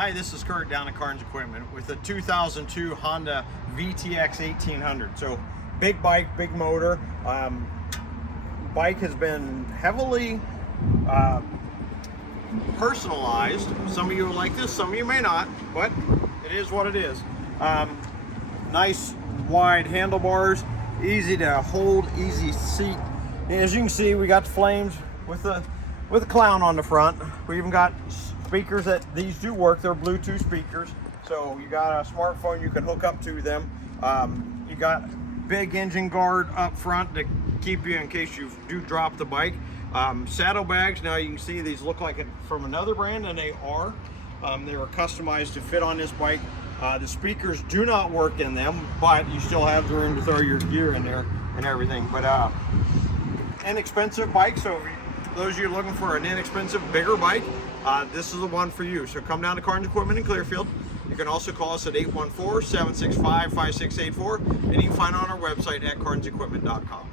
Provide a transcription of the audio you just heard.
Hi, this is Kurt down at Carns Equipment with a 2002 Honda VTX1800. So big bike, big motor. Bike has been heavily personalized. Some of you will like this, some of you may not, but it is what it is. Nice wide handlebars, easy to hold, easy seat. As you can see, we got the flames with a clown on the front. We even got speakers that these do work. They're Bluetooth speakers, so you got a smartphone you can hook up to them. You got big engine guard up front to keep you in case you do drop the bike. Saddlebags, now you can see these look like it from another brand, and they are. They were customized to fit on this bike. The speakers do not work in them, but you still have the room to throw your gear in there and everything. But inexpensive bike, so if those of you looking for an inexpensive, bigger bike, this is the one for you. So come down to Carns Equipment in Clearfield. You can also call us at 814-765-5684, and you can find it on our website at carnsequipment.com.